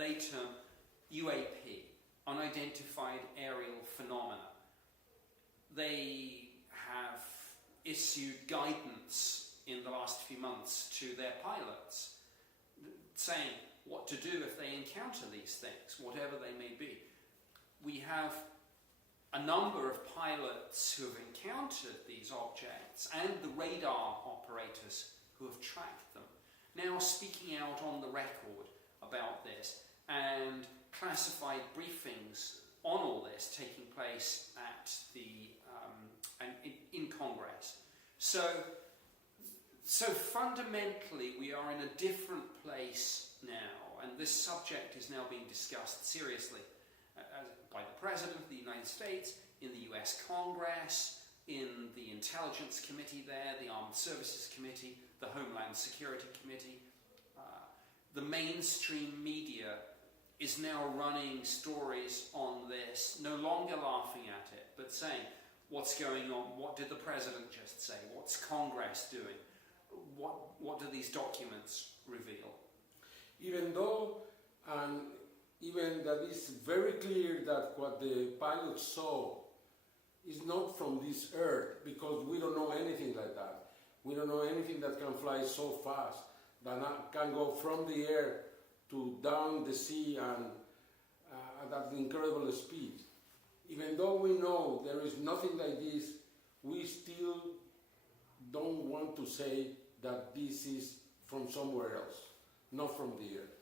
they term UAP, unidentified aerial phenomena. They have issued guidance in the last few months to their pilots, saying what to do if they encounter these things, whatever they may be. We have a number of pilots who have encountered these objects and the radar operators who have tracked them, now speaking out on the record about this, and classified briefings on all this taking place at in Congress. So fundamentally we are in a different place now, and this subject is now being discussed seriously by the President of the United States, in the US Congress, in the Intelligence Committee there, the Armed Services Committee, the Homeland Security Committee. The mainstream media is now running stories on this, no longer laughing at it, but saying, what's going on? What did the President just say? What's Congress doing? What do these documents reveal? Even though, even that it's very clear that what the pilots saw is not from this earth, because we don't know anything like that. We don't know anything that can fly so fast, that can go from the air to down the sea and at incredible speed. Even though we know there is nothing like this, we still don't want to say that this is from somewhere else, not from the earth.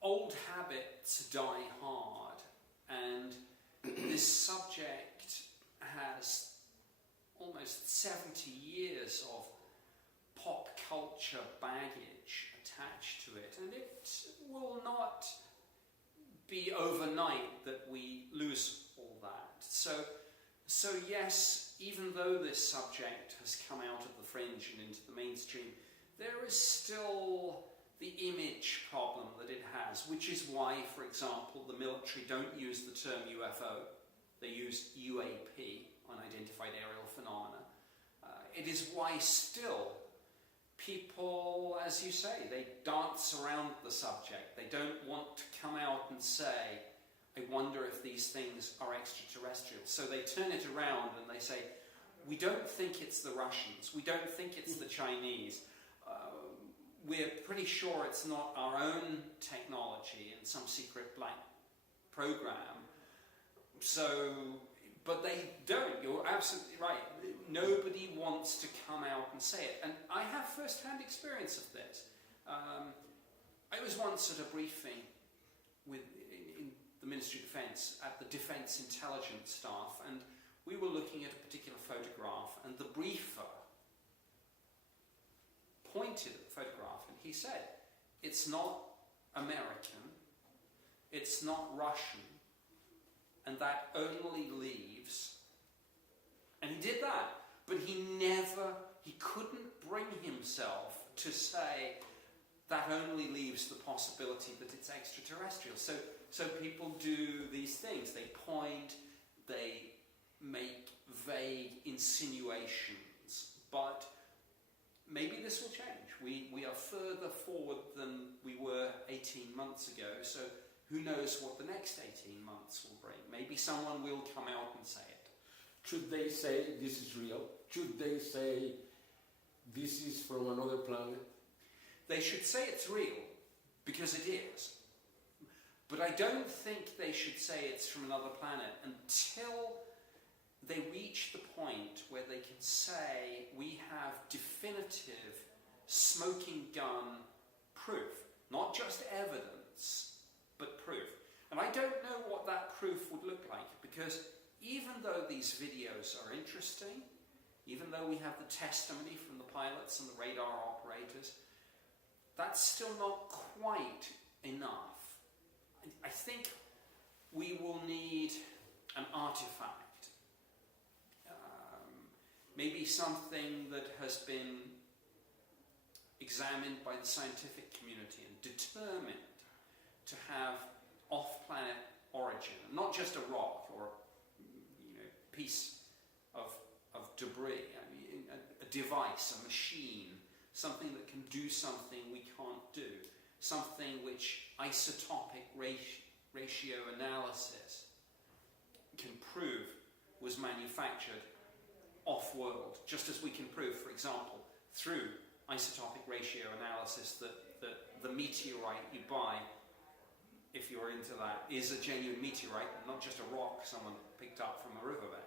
Old habits die hard, and this subject has almost 70 years of pop culture baggage attached to it, and it will not be overnight that we lose all that. So yes, even though this subject has come out of the fringe and into the mainstream, there is still the image problem that it has, which is why, for example, the military don't use the term UFO. They use UAP, unidentified aerial phenomena. It is why still people, as you say, they dance around the subject. They don't want to come out and say, I wonder if these things are extraterrestrial. So they turn it around and they say, we don't think it's the Russians. We don't think it's the Chinese. We're pretty sure it's not our own technology in some secret black program. So, but they don't. You're absolutely right. Nobody wants to come out and say it. And I have first-hand experience of this. I was once at a briefing in the Ministry of Defence at the Defence Intelligence staff, and we were looking at a particular photograph, and the briefer pointed at the photograph and he said, it's not American, it's not Russian, and that only leaves, and he did that, but he couldn't bring himself to say that only leaves the possibility that it's extraterrestrial. So people do these things, they point, they make vague insinuations, but maybe this will change. We are further forward than we were 18 months ago, so who knows what the next 18 months will bring. Maybe someone will come out and say it. Should they say this is real? Should they say this is from another planet? They should say it's real, because it is. But I don't think they should say it's from another planet until they reach the point where they can say we have definitive smoking gun proof. Not just evidence, but proof. And I don't know what that proof would look like, because even though these videos are interesting, even though we have the testimony from the pilots and the radar operators, that's still not quite enough. I think we will need an artifact. Maybe something that has been examined by the scientific community and determined to have off-planet origin, not just a rock or piece of debris. I mean, a device, a machine, something that can do something we can't do. something which isotopic ratio analysis can prove was manufactured off-world, just as we can prove, for example, through isotopic ratio analysis that the meteorite you buy, if you're into that, is a genuine meteorite, not just a rock someone picked up from a riverbed.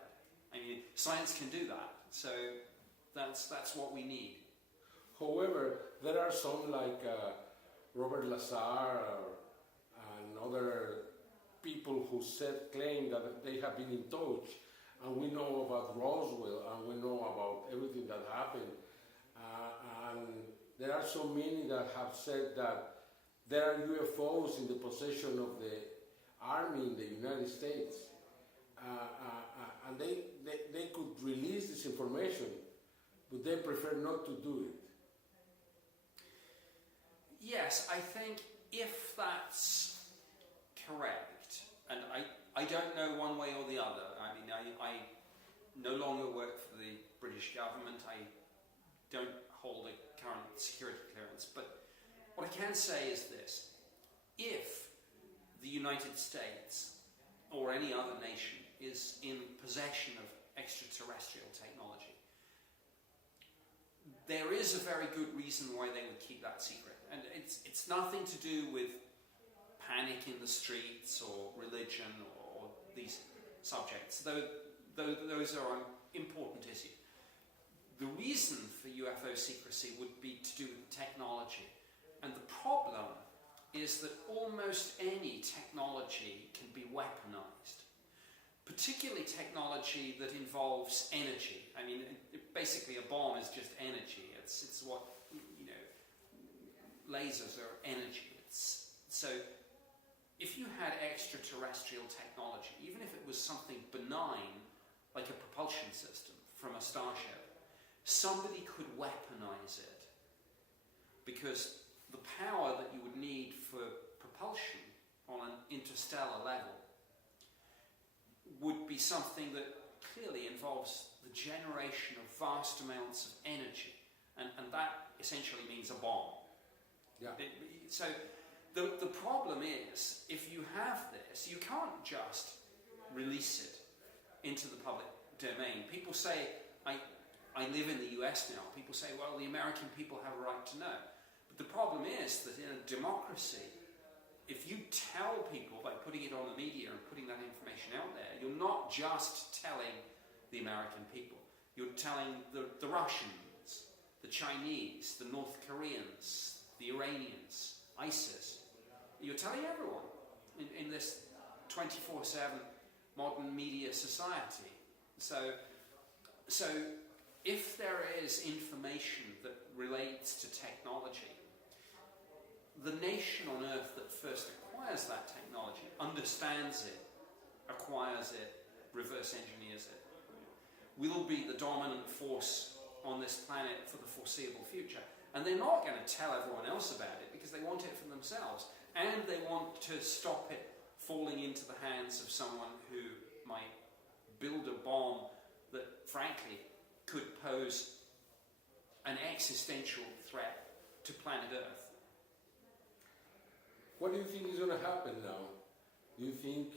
I mean, science can do that, so that's what we need. However, there are some like Robert Lazar and other people who claim that they have been in touch, and we know about Roswell, and we know about everything that happened, and there are so many that have said that there are UFOs in the possession of the army in the United States, and they could release this information, but they prefer not to do it. Yes, I think if that's correct, and I don't know one way or the other. I mean, I no longer work for the British government. I don't hold a current security clearance. But what I can say is this. If the United States or any other nation is in possession of extraterrestrial technology, there is a very good reason why they would keep that secret. And it's nothing to do with panic in the streets or religion or these subjects, though those are important issues. The reason for UFO secrecy would be to do with technology. And the problem is that almost any technology can be weaponized, particularly technology that involves energy. I mean, basically a bomb is just energy. It's what, lasers are energy. So if you had extraterrestrial technology, even if it was something benign, like a propulsion system from a starship, somebody could weaponize it, because the power that you would need for propulsion on an interstellar level would be something that clearly involves the generation of vast amounts of energy, and that essentially means a bomb. Yeah. So the problem is, if you have this, you can't just release it into the public domain. People say, I live in the US now, people say, well, the American people have a right to know. But the problem is that in a democracy, if you tell people by putting it on the media and putting that information out there, you're not just telling the American people, you're telling the Russians, the Chinese, the North Koreans, the Iranians, ISIS. You're telling everyone in this 24/7 modern media society. So if there is information that relates to technology, the nation on earth that first acquires that technology, understands it, acquires it, reverse engineers it, will be the dominant force on this planet for the foreseeable future. And they're not going to tell everyone else about it because they want it for themselves. And they want to stop it falling into the hands of someone who might build a bomb that, frankly, could pose an existential threat to planet Earth. What do you think is going to happen now? Do you think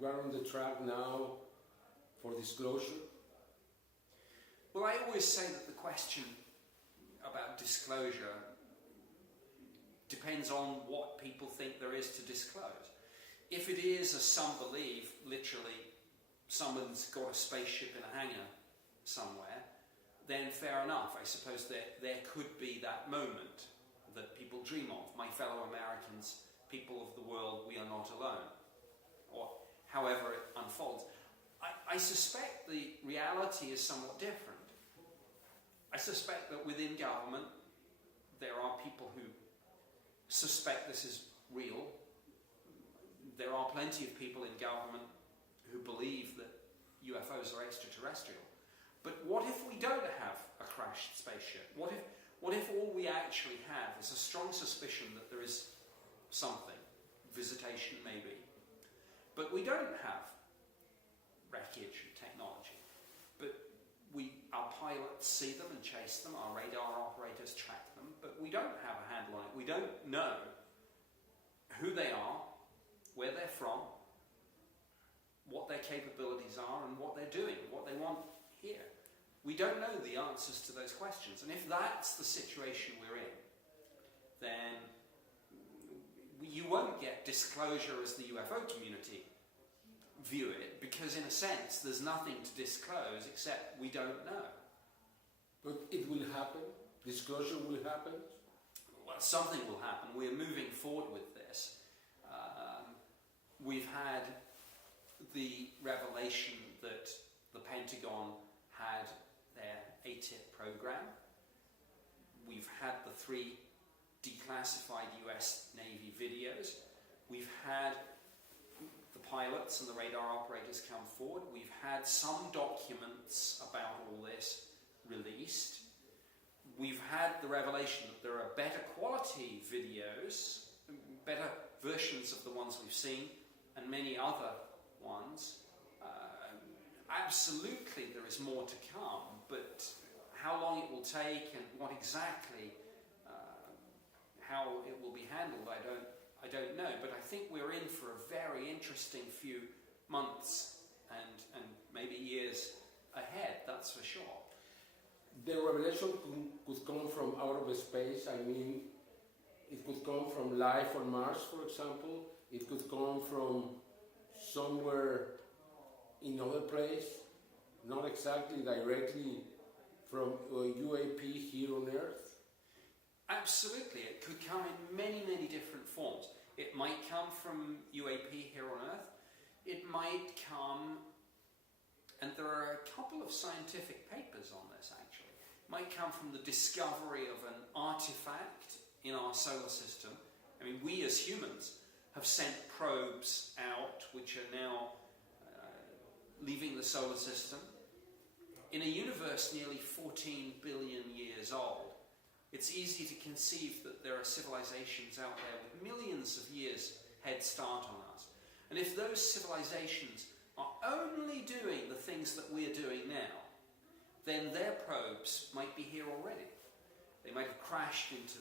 we're on the track now for disclosure? Well, I always say that the question about disclosure depends on what people think there is to disclose. If it is, as some believe, literally someone's got a spaceship in a hangar somewhere, then fair enough. I suppose there could be that moment that people dream of. My fellow Americans, people of the world, we are not alone. Or however it unfolds. I suspect the reality is somewhat different. I suspect that within government there are people who suspect this is real. There are plenty of people in government who believe that UFOs are extraterrestrial. But what if we don't have a crashed spaceship? What if all we actually have is a strong suspicion that there is something, visitation maybe, but we don't have wreckage and technology, but our pilots see them and chase them, our radar operators track them, but we don't have a handle on it. We don't know who they are, where they're from, what their capabilities are, and what they're doing, what they want here. We don't know the answers to those questions. And if that's the situation we're in, then you won't get disclosure as the UFO community view it, because in a sense there's nothing to disclose except we don't know. But it will happen? Disclosure will happen? Well, something will happen. We're moving forward with this. We've had the revelation that the Pentagon had their ATIP program. We've had the 3 declassified US Navy videos. We've had the pilots and the radar operators come forward. We've had some documents about all this released. We've had the revelation that there are better quality videos, better versions of the ones we've seen, and many other ones. Absolutely there is more to come, but how long it will take and what exactly, how it will be handled, I don't know. But I think we're in for a very interesting few months and maybe years ahead, that's for sure. The revelation could come from out of space. I mean, it could come from life on Mars, for example. It could come from somewhere in other place, not exactly directly from a UAP here on Earth. Absolutely, it could come in many, many different forms. It might come from UAP here on Earth. It might come, and there are a couple of scientific papers on this actually, it might come from the discovery of an artifact in our solar system. I mean, we as humans have sent probes out which are now leaving the solar system. In a universe nearly 14 billion years old, it's easy to conceive that there are civilizations out there with millions of years head start on us. And if those civilizations are only doing the things that we're doing now, then their probes might be here already. They might have crashed into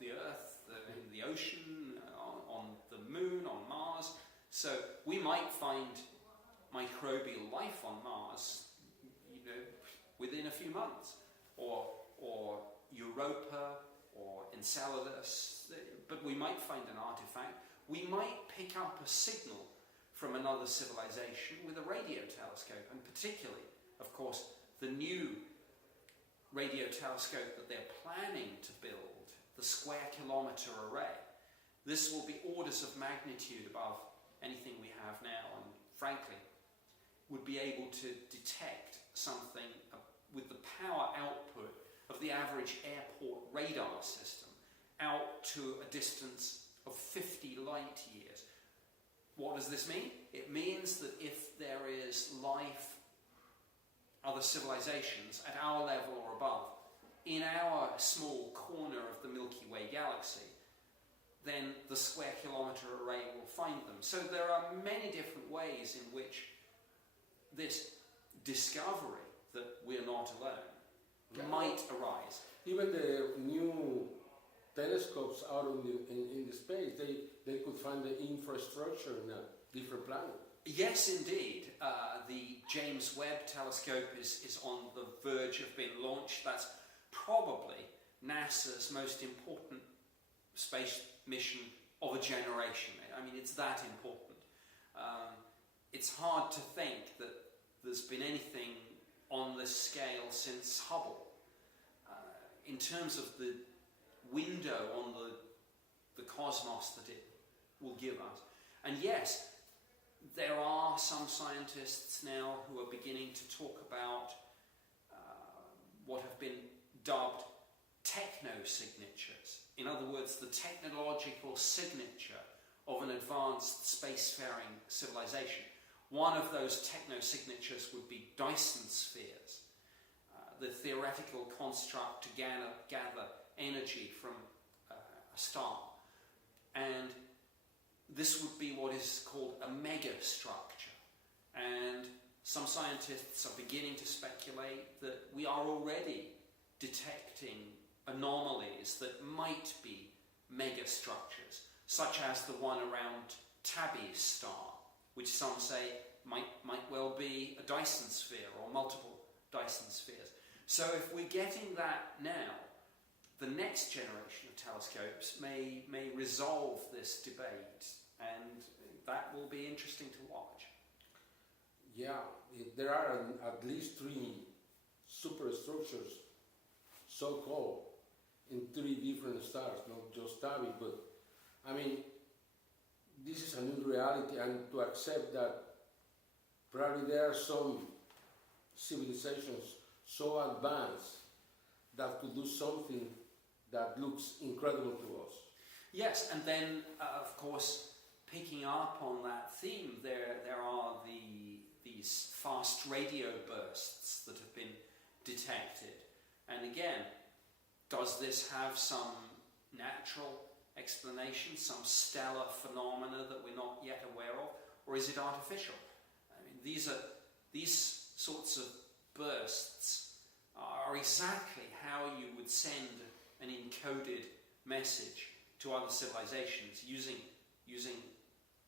the Earth, in the ocean, on the moon, on Mars. So we might find microbial life on Mars, within a few months, or Europa, or Enceladus. But we might find an artifact. We might pick up a signal from another civilization with a radio telescope, and particularly, of course, the new radio telescope that they're planning to build, the square kilometre array. This will be orders of magnitude above anything we have now, and frankly, would be able to detect something with the power output of the average airport radar system out to a distance of 50 light years. What does this mean? It means that if there is life, other civilizations at our level or above, in our small corner of the Milky Way galaxy, then the square kilometre array will find them. So there are many different ways in which this discovery that we're not alone might arise. Even the new telescopes out in the space, they could find the infrastructure in a different planet. Yes, indeed. The James Webb telescope is on the verge of being launched. That's probably NASA's most important space mission of a generation. I mean, it's that important. It's hard to think that there's been anything on this scale since Hubble. In terms of the window on the cosmos that it will give us. And yes, there are some scientists now who are beginning to talk about what have been dubbed techno-signatures. In other words, the technological signature of an advanced spacefaring civilization. One of those techno-signatures would be Dyson spheres, the theoretical construct to gather energy from a star. And this would be what is called a megastructure. And some scientists are beginning to speculate that we are already detecting anomalies that might be megastructures, such as the one around Tabby's star, which some say might well be a Dyson sphere or multiple Dyson spheres. So if we're getting that now, the next generation of telescopes may resolve this debate, and that will be interesting to watch. Yeah, there are at least 3 superstructures, so-called, in 3 different stars, not just Tabby, but I mean, this is a new reality, and to accept that probably there are some civilizations so advanced that could do something that looks incredible to us. Yes, and then of course, picking up on that theme, there are these fast radio bursts that have been detected. And again, does this have some natural explanation, some stellar phenomena that we're not yet aware of, or is it artificial? I mean, these sorts of bursts are exactly how you would send an encoded message to other civilizations using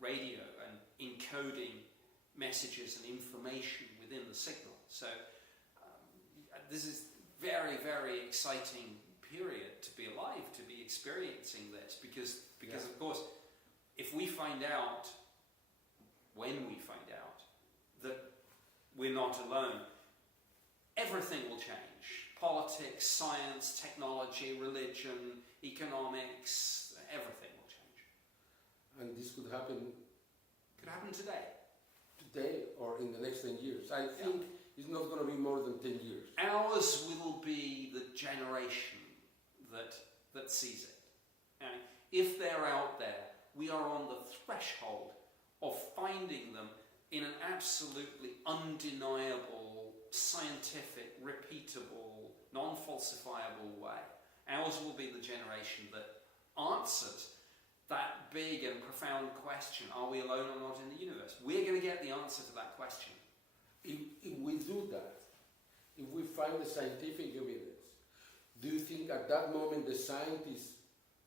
radio and encoding messages and information within the signal. So this is very, very exciting period to be alive, to be experiencing this, because of course, if we find out, when we find out, that we're not alone, everything will change. Politics, science, technology, religion, economics, everything will change. And this could happen today. Today or in the next 10 years. I think it's not going to be more than 10 years. Ours will be the generation that sees it. And if they're out there, we are on the threshold of finding them in an absolutely undeniable, scientific, repeatable, non-falsifiable way. Ours will be the generation that answers that big and profound question, are we alone or not in the universe? We're going to get the answer to that question. If we do that, if we find the scientific evidence, do you think at that moment the scientists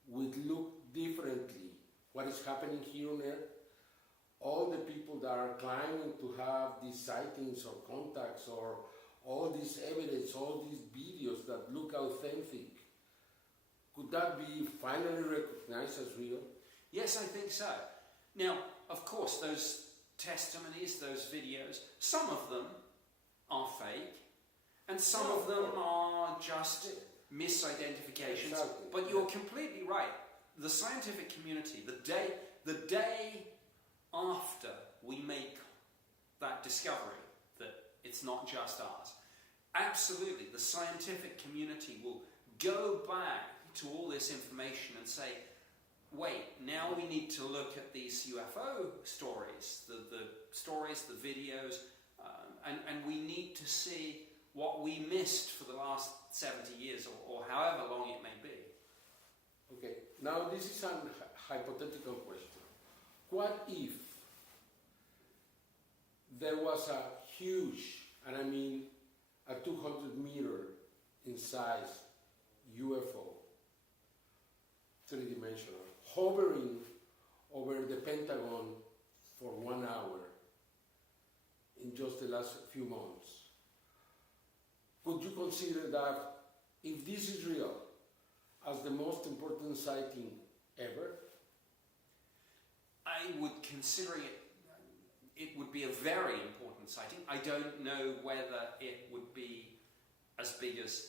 would look differently what is happening here on Earth? All the people that are claiming to have these sightings or contacts or all this evidence, all these videos that look authentic, could that be finally recognized as real? Yes, I think so. Now, of course, those testimonies, those videos, some of them are fake, and some of them are just misidentifications. Exactly. But you're completely right. The scientific community, the day after we make that discovery that it's not just ours, absolutely, the scientific community will go back to all this information and say, wait, now we need to look at these UFO stories, the stories, the videos, and we need to see what we missed for the last 70 years or however long it may be. Okay, now this is a hypothetical question. What if there was a huge, and I mean a 200-meter in size UFO, three-dimensional, hovering over the Pentagon for 1 hour in just the last few months? Would you consider that, if this is real, as the most important sighting ever? I would consider it would be a very important sighting. I don't know whether it would be as big as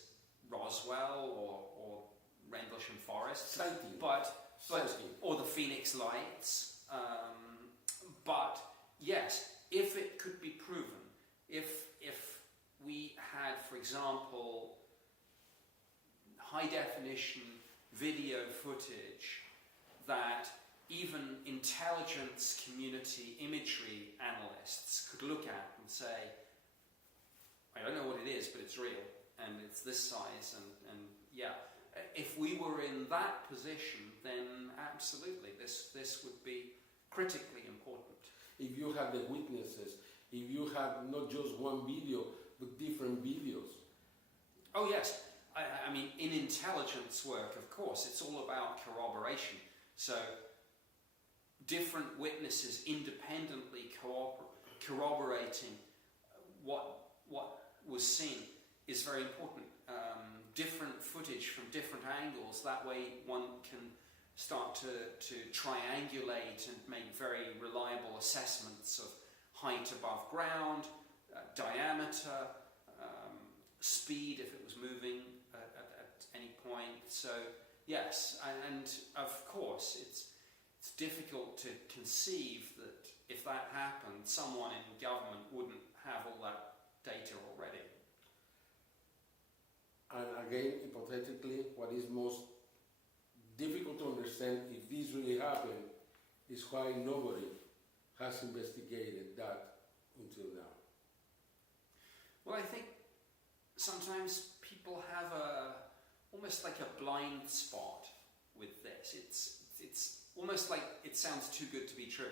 Roswell or Rendlesham Forest, Sighting. but or the Phoenix Lights. But yes, if it could be proven, if we had, for example, high-definition video footage that even intelligence community imagery analysts could look at and say, I don't know what it is, but it's real, and it's this size, and yeah. If we were in that position, then absolutely, this would be critically important. If you had the witnesses, if you had not just one video, but different videos. Oh yes, I mean, in intelligence work, of course, it's all about corroboration. So different witnesses independently corroborating what was seen is very important. Different footage from different angles, that way one can start to triangulate and make very reliable assessments of height above ground, diameter, speed if it was moving at any point. So yes, and of course it's difficult to conceive that if that happened, someone in government wouldn't have all that data already. And again, hypothetically, what is most difficult to understand if this really happened is why nobody has investigated that until now. Well, I think sometimes people have almost like a blind spot with this. It's almost like it sounds too good to be true.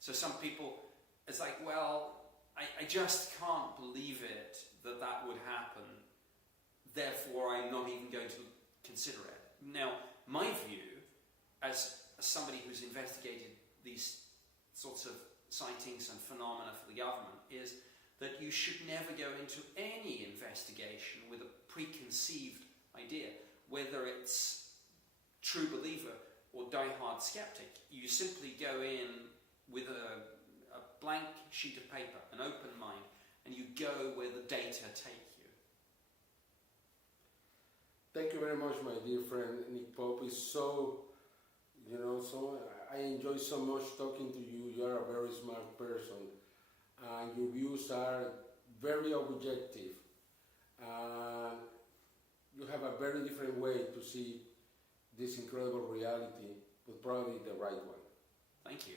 So some people, it's like, well, I just can't believe it that would happen. Therefore, I'm not even going to consider it. Now, my view, as somebody who's investigated these sorts of sightings and phenomena for the government, is that you should never go into any investigation with a preconceived idea, whether it's true believer or die-hard skeptic. You simply go in with a blank sheet of paper, an open mind, and you go where the data take you. Thank you very much, my dear friend Nick Pope. It's so I enjoy so much talking to you. You are a very smart person, and your views are very objective. You have a very different way to see this incredible reality, but probably the right one. Thank you.